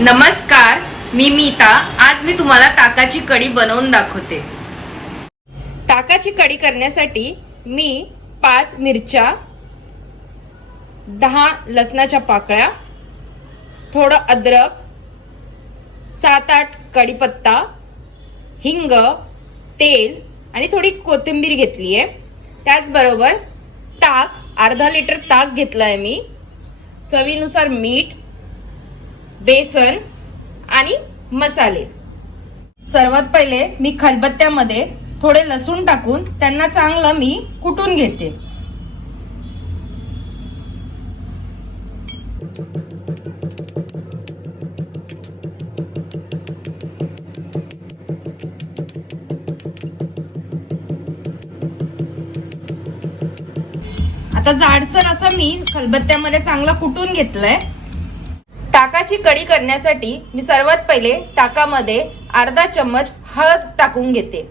नमस्कार मी मीता. आज मी तुम्हाला ताकाची कढी बनवून दाखवते. ताकाची कढी करण्यासाठी मी पाच मिरच्या दहा लसणाच्या पाकळ्या थोडं अद्रक सात आठ कढीपत्ता हिंग तेल आणि थोडी कोथिंबीर घेतली आहे. त्याचबरोबर ताक अर्धा लिटर ताक घेतलं आहे मी. चवीनुसार मीठ बेसन आणि मसाले. सर्वात पहिले मी खलबत्त्यामध्ये थोडे लसूण टाकून त्यांना चांगलं मी कुटून घेते. आता जाडसर असं मी खलबत्त्यामध्ये चांगलं कुटून घेतलंय. ताकाची कढी करण्यासाठी मी सर्वात पहिले ताकामध्ये अर्धा चम्मच हळद टाकून घेते.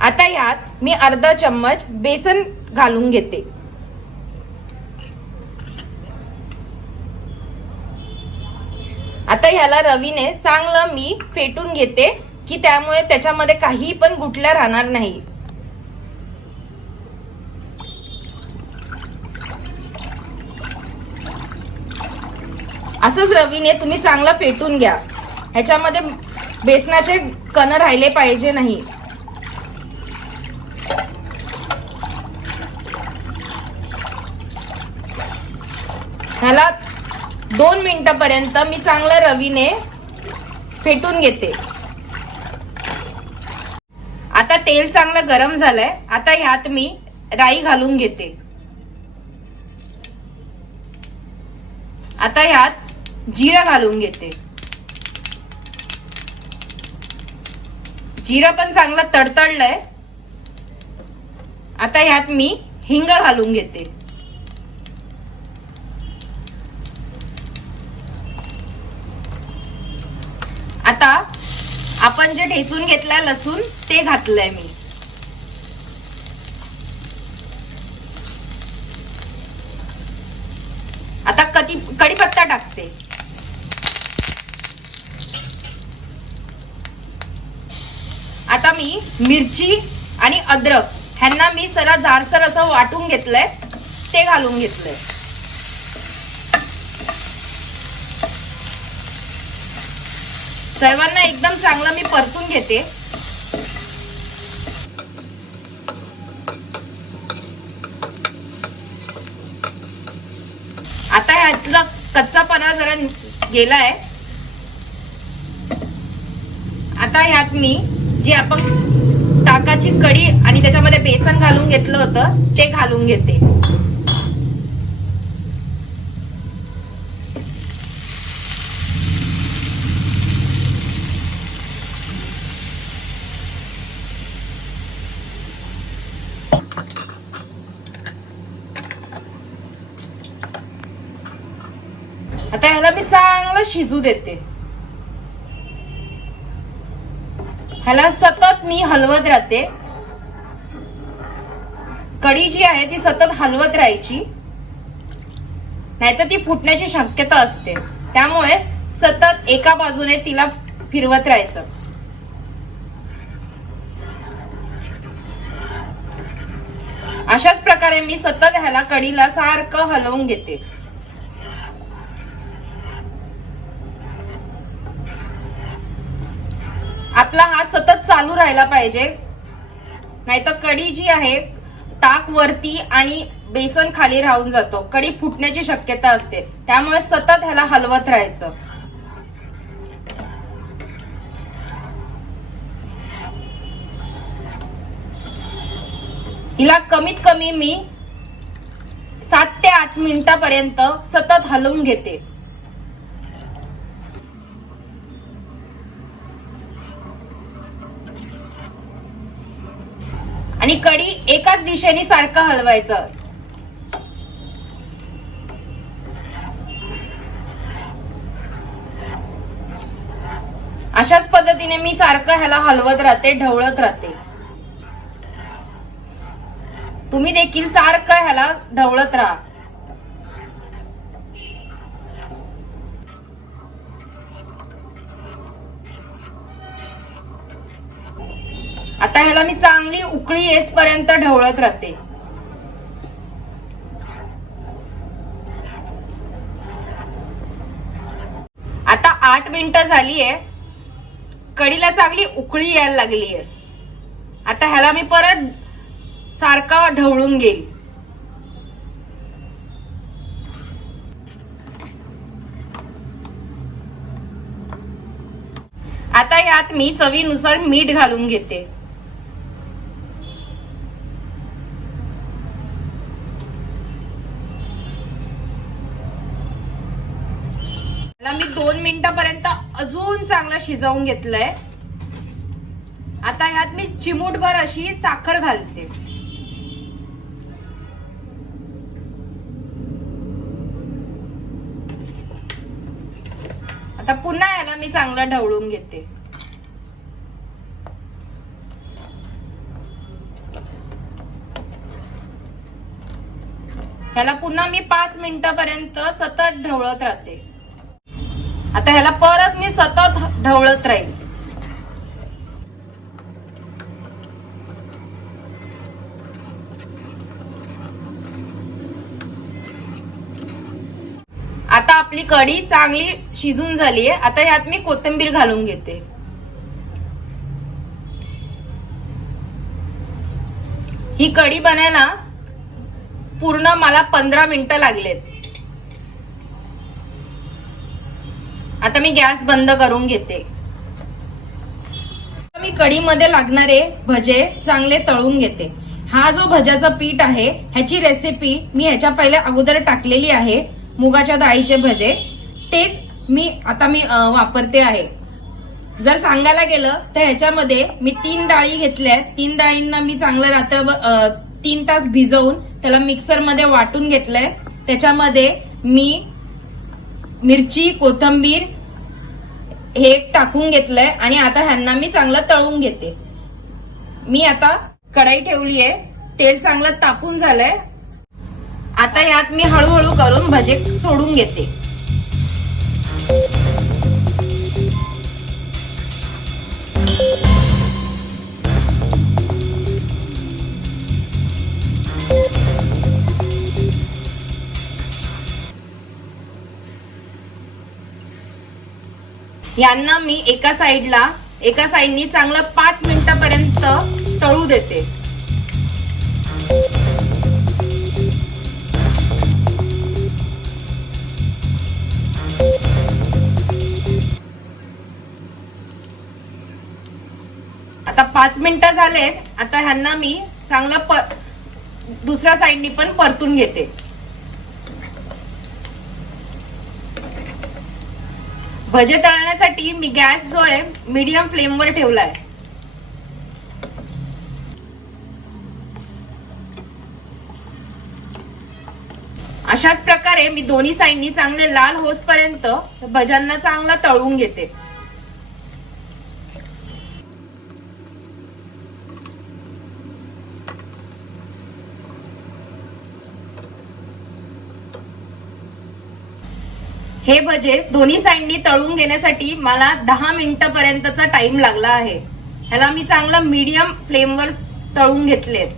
आता यात मी अर्धा चम्मच बेसन घालून घेते. आता ह्याला रवीने चांगलं मी फेटून घेते की त्यामुळे त्याच्यामध्ये काही पण गुटल्या राहणार नाही. असंच रवीने तुम्ही चांगलं फेटून घ्या. ह्याच्यामध्ये बेसनाचे कण राहिले पाहिजे नाही. ह्याला दोन मिनिटापर्यंत मी चांगलं रवीने फेटून घेते. आता तेल चांगलं गरम झालंय. आता ह्यात मी राई घालून घेते. आता ह्यात जिरं घालून घेते. जिरं पण चांगलं तडतडलंय. आता ह्यात मी हिंग घालून घेते. आता आपण जे ठेचून घेतलाय लसूण ते घातलंय मी. आता कधी कढीपत्ता टाकते आता मी मिरची आणि अद्रक. ह्यांना मी सरा जाडसर असं वाटून घेतलंय. ते घालून घेतलंय. सर्वांना एकदम चांगलं मी परतून घेते. आता ह्यातला कच्चापणा जरा गेलाय. आता ह्यात मी जे आपण ताकाची कढी आणि त्याच्यामध्ये बेसन घालून घेतलं होतं ते घालून घेते. आता ह्याला मी चांगलं शिजू देते. ह्याला सतत मी हलवत राहते. कढी जी आहे ती सतत हलवत राहायची. नाहीतर ती फुटण्याची शक्यता असते. त्यामुळे सतत एका बाजूने तिला फिरवत राहायचं. अशाच प्रकारे मी सतत ह्याला कढीला सारखं हलवून घेते. आपला हात चालू राहायला पाहिजे. नाहीतर कढी जी आहे ताक वरती आणि बेसन खाली राहून जातो. कढी फुटण्याची शक्यता असते. त्यामुळे सतत ह्याला हलवत राहायचं. हिला कमीत कमी मी सात ते आठ मिनिटापर्यंत सतत हलवून घेते. आणि कढी एकाच दिशेने सारखं हलवायचं. अशाच पद्धतीने मी सारखं ह्याला हलवत राहते ढवळत राहते. तुम्ही देखील सारखं ह्याला ढवळत राहा. आता ह्याला मी चांगली उकळी येसपर्यंत ढवळत राहते. आता आठ मिनिटं झालीये. कडीला चांगली उकळी यायला लागलीये. आता ह्याला मी परत सारखा ढवळून घेईल. आता यात मी चवीनुसार मीठ घालून घेते. याला मी दोन मिनिटापर्यंत अजून चांगलं शिजवून घेतलंय. आता ह्यात मी चिमूटभर अशी साखर घालते. आता पुन्हा याला मी चांगलं ढवळून घेते. ह्याला पुन्हा मी पाच मिनिटापर्यंत सतत ढवळत राहते. आता ह्याला परत मी सतत ढवळत राहील आता आपली कढी चांगली शिजून झाली आहे आता ह्यात मी कोथिंबीर घालून घेते. ही कढी बनायला पूर्ण मला पंधरा मिनिटं लागलेत. आता मी गॅस बंद करून घेते. मी कढीमध्ये लागणारे भजे चांगले तळून घेते. हा जो भज्याचा पीठ आहे ह्याची रेसिपी मी ह्याच्या पहिले अगोदर टाकलेली आहे मुगाच्या डाळीचे भजे. तेच मी आता मी वापरते आहे. जर सांगायला गेलं तर ह्याच्यामध्ये मी तीन डाळी घेतल्या तीन डाळींना मी चांगलं रात्र तीन तास भिजवून त्याला मिक्सरमध्ये वाटून घेतलंय. त्याच्यामध्ये मी मिरची कोथंबीर हे टाकून घेतलंय आणि आता ह्यांना मी चांगलं तळून घेते. मी आता कढाई ठेवली आहे. तेल चांगलं तापून झालंय. आता यात मी हळूहळू करून भजे सोडून घेते. यांना मी एका साइडला एका साइडनी चांगलं पाच मिनिटापर्यंत तळू देते. आता पाच मिनिटं झालेत. आता ह्यांना मी चांगलं प दुसऱ्या साईडनी पण परतून घेते. भजे तळण्यासाठी मी गॅस जो आहे मीडियम फ्लेमवर ठेवलाय. अशाच प्रकारे मी दोन्ही साईडनी चांगले लाल होसपर्यंत भज्यांना चांगला तळून घेते. हे भजे दोन्ही साईडनी तळून घेण्यासाठी मला दहा मिनिटापर्यंतचा टाइम लागला आहे. ह्याला मी चांगला मीडियम फ्लेमवर तळून घेतलेत.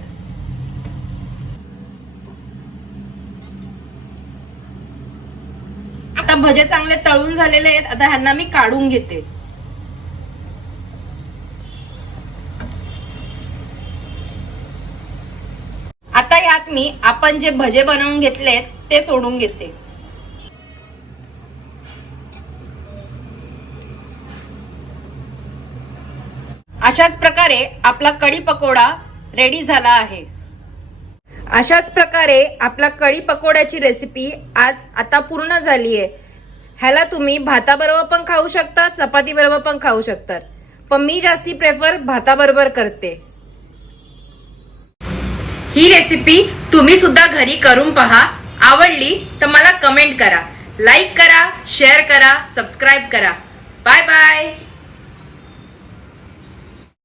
आता भजे चांगले तळून झालेले आहेत. आता ह्यांना मी काढून घेते. आता यात मी आपण जे भजे बनवून घेतलेत ते सोडून घेते. अशाच प्रकारे आपला कढी पकोडा रेडी झाला आहे. अशाच प्रकारे आपला कढी पकोड्याची रेसिपी आज आता पूर्ण झाली आहे. ह्याला तुम्ही भाताबरोबर पण खाऊ शकता चपातीबरोबर पण खाऊ शकतात पण मी जास्ती प्रेफर भाताबरोबर करते. ही रेसिपी तुम्ही सुद्धा घरी करून पहा. आवडली तर मला कमेंट करा. लाईक करा शेअर करा सबस्क्राईब करा. Bye bye